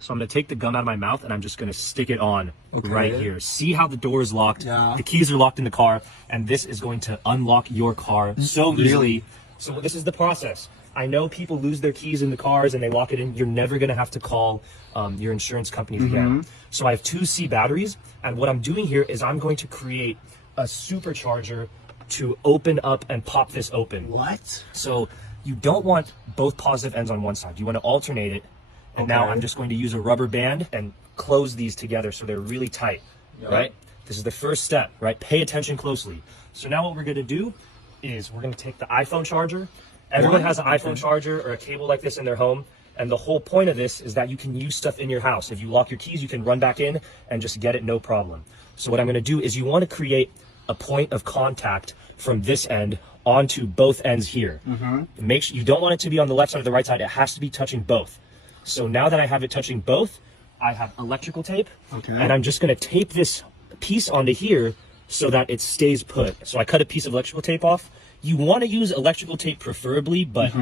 So I'm gonna take the gum out of my mouth and I'm just gonna stick it on right here. See how the door is locked? Yeah. The keys are locked in the car, and this is going to unlock your car so easily. So this is the process. I know people lose their keys in the cars and they lock it in. You're never gonna have to call your insurance companies again. So I have 2 C batteries, and what I'm doing here is I'm going to create a supercharger to open up and pop this open. What? So you don't want both positive ends on one side. You want to alternate it. And now I'm just going to use a rubber band and close these together so they're really tight, right? This is the first step, right? Pay attention closely. So now what we're going to do is we're going to take the iPhone charger. Everyone has an iPhone charger or a cable like this in their home. And the whole point of this is that you can use stuff in your house. If you lock your keys, you can run back in and just get it, no problem. So what I'm going to do is you want to create a point of contact from this end onto both ends here. Make sure you don't want it to be on the left side or the right side. It has to be touching both. So now that I have it touching both, I have electrical tape, and I'm just going to tape this piece onto here so that it stays put. So I cut a piece of electrical tape off. You want to use electrical tape preferably, but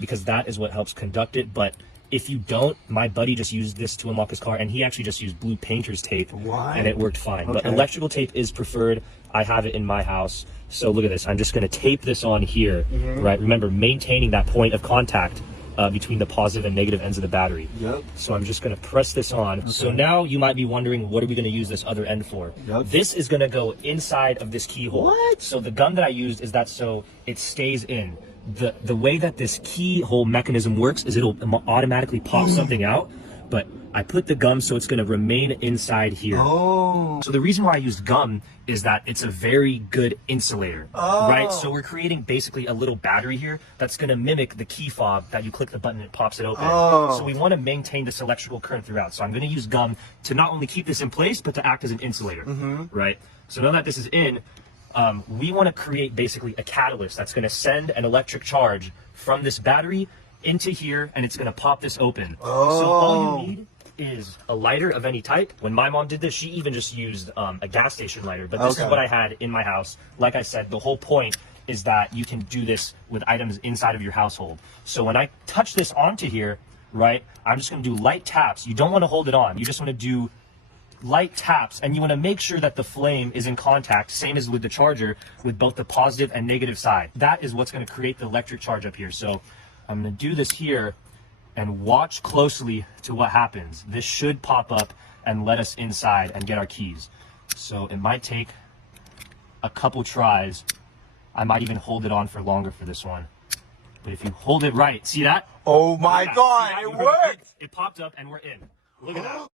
because that is what helps conduct it. But if you don't, my buddy just used this to unlock his car, and he actually just used blue painter's tape, and it worked fine. But electrical tape is preferred. I have it in my house. So look at this. I'm just going to tape this on here, right? Remember, maintaining that point of contact between the positive and negative ends of the battery. So I'm just going to press this on. So now you might be wondering, what are we going to use this other end for? This is going to go inside of this keyhole. So the gun that I used is that so it stays in. The way that this keyhole mechanism works is it'll automatically pop something out, but I put the gum so it's going to remain inside here. So the reason why I used gum is that it's a very good insulator, right? So we're creating basically a little battery here that's going to mimic the key fob that you click the button and it pops it open. So we want to maintain this electrical current throughout. So I'm going to use gum to not only keep this in place, but to act as an insulator, right? So now that this is in, we want to create basically a catalyst that's going to send an electric charge from this battery into here, and it's going to pop this open. So all you need is a lighter of any type. When my mom did this, she even just used a gas station lighter, but this is what I had in my house. Like I said, the whole point is that you can do this with items inside of your household. So when I touch this onto here, right, I'm just going to do light taps. You don't want to hold it on. You just want to do light taps, and you want to make sure that the flame is in contact, same as with the charger, with both the positive and negative side. That is what's going to create the electric charge up here. So I'm going to do this here and watch closely to what happens. This should pop up and let us inside and get our keys. So it might take a couple tries. I might even hold it on for longer for this one. But if you hold it right, see that? Oh my God, See that? it worked! It popped up and we're in. Look at that.